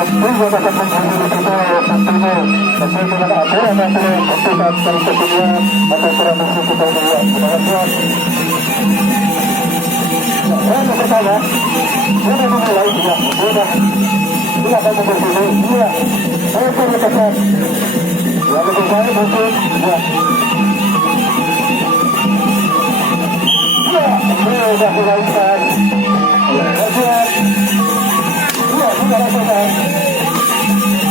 penting dapat menghubungi kita tentunya sesuai dengan aturan-aturan keputusan Persesean atau tradisi kita juga. Mudah-mudahan yang pertama sudah dimulai ya, sudah akan bersini ya, saya perlu pesan yang lebih baik mungkin ya. Ya, sudah dilakukan. Kemudian, ya sudah lakukan.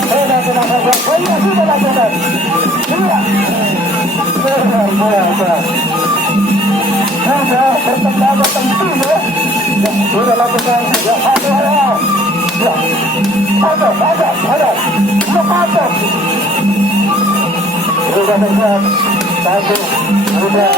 Sudah lakukan. Ya sudah lakukan. Ya, luar biasa. Sudah bertenaga tentu ya. Ya sudah lakukan. Ya ada. Ya, ada. Lepas. Sudah bersiap. Satu, sudah.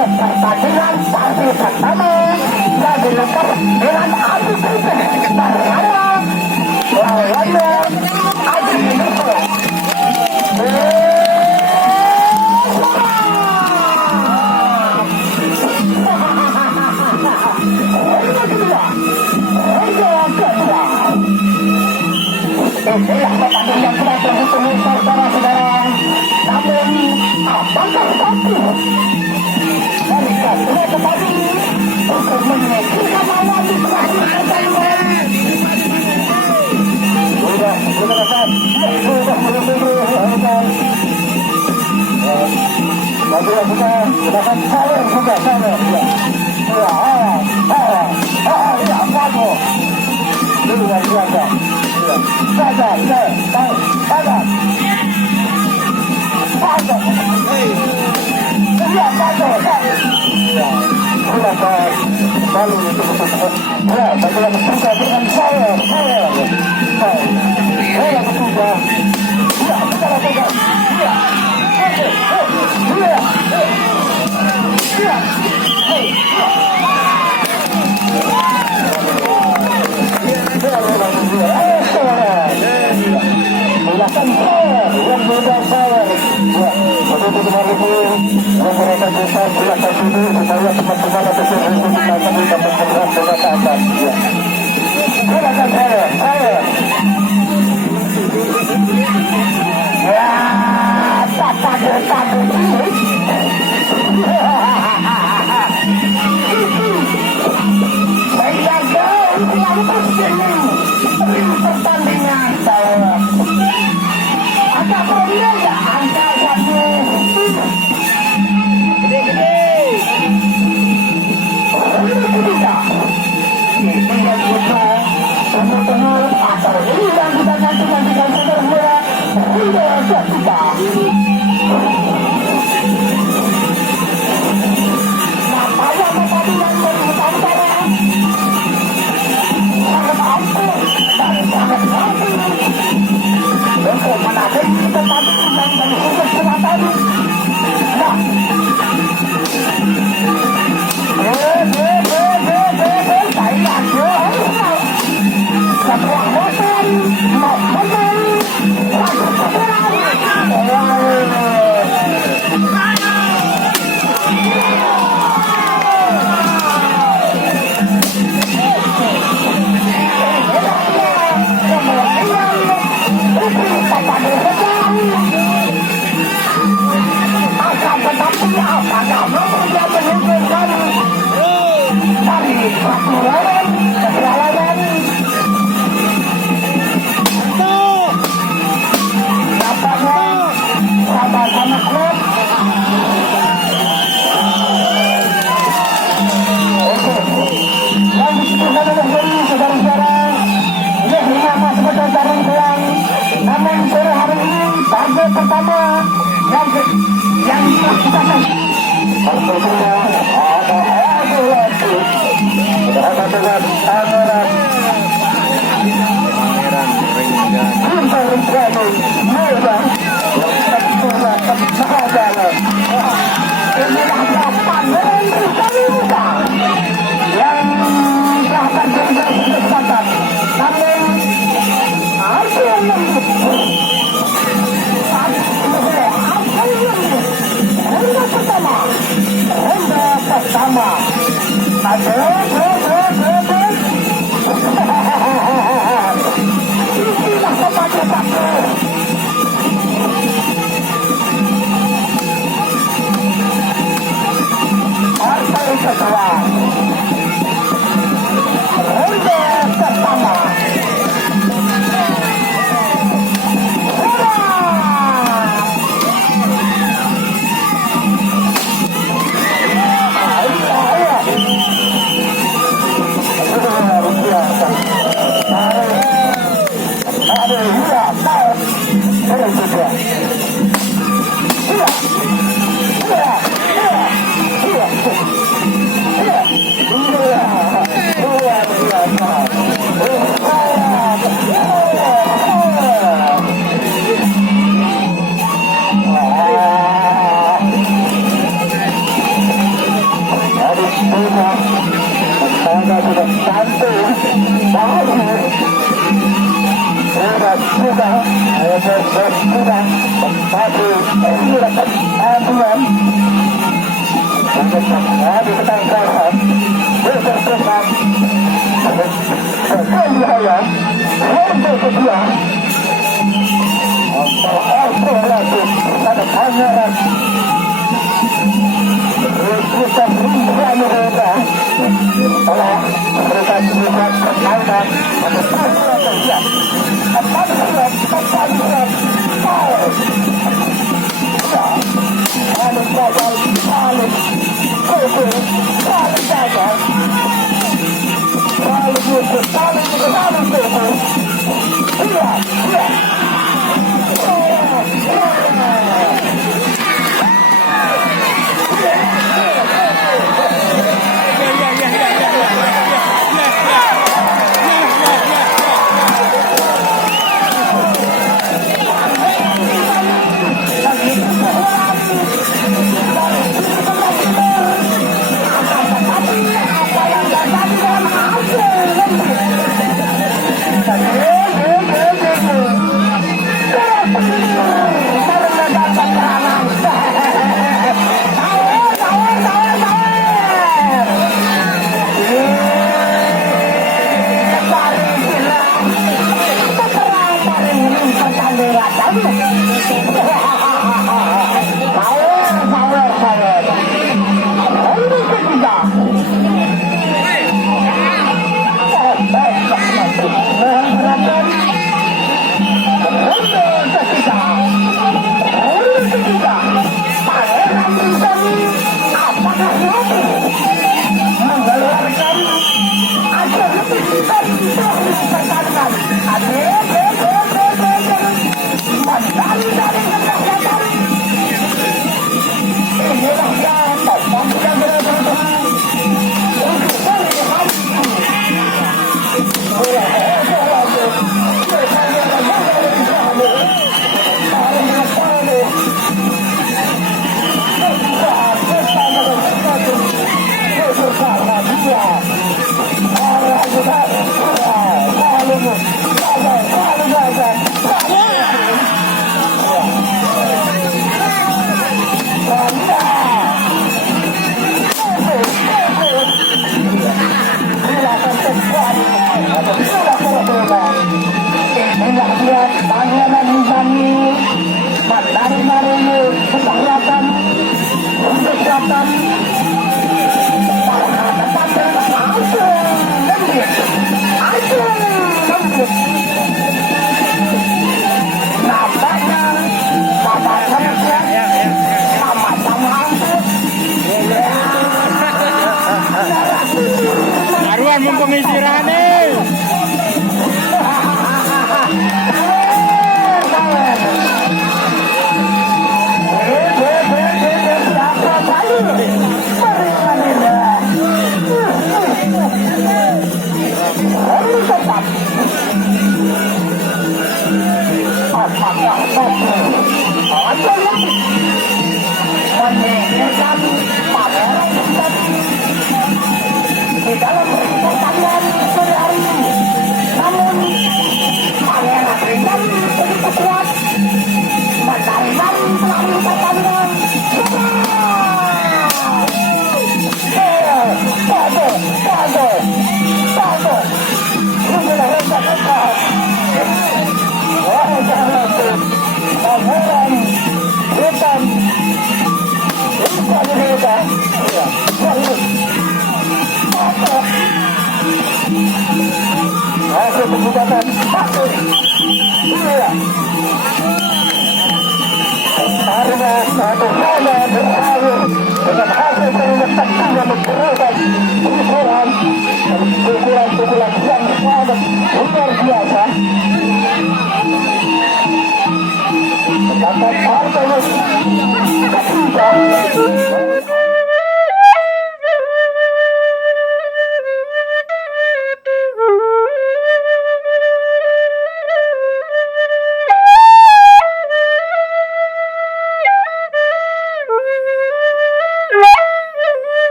Pertandingan partai pertama yang dilengkap dengan adu kritik bersama lawannya adu Indonesia. Inilah pertandingan yang sudah terhitung saudara-saudara. Namun apakah satu mereka sudah kembali untuk menyekirkan lawan di tengah-tengah pertandingan. Sudah dapat sawer juga. Luar biasa. Saja. Lalu itu ya, bagaimana suka dengan saya yang sudah ya, kita lakukan silakan yang muda saya untuk kemarin yang mereka besar silakan dulu supaya teman-teman atau sesuatu kita akan dapat bergerak dengan atas silakan saya ya takut saya jauh yang bersini pertandingan saya ada problem ya angka satu gede tidak tinggal kita tengah atau hilang kita gantikan semua tidak kita apa tadi yang berutama sangat ampuh dan sangat ampuh untuk menarik kita tadi dan sumber selatan. Nah, saya sebuah motor Namun sore hari ini partai pertama Pangeran RINJANI, Mandari-Marimu, Kesehatan, untuk Selatan, Aruan mumpung istirahat nih. hasil pengobatan satu dua karena satu sama berakhir dengan hasil pengobatan yang memberikan pukulan yang sangat luar biasa. Dapat partai ketiga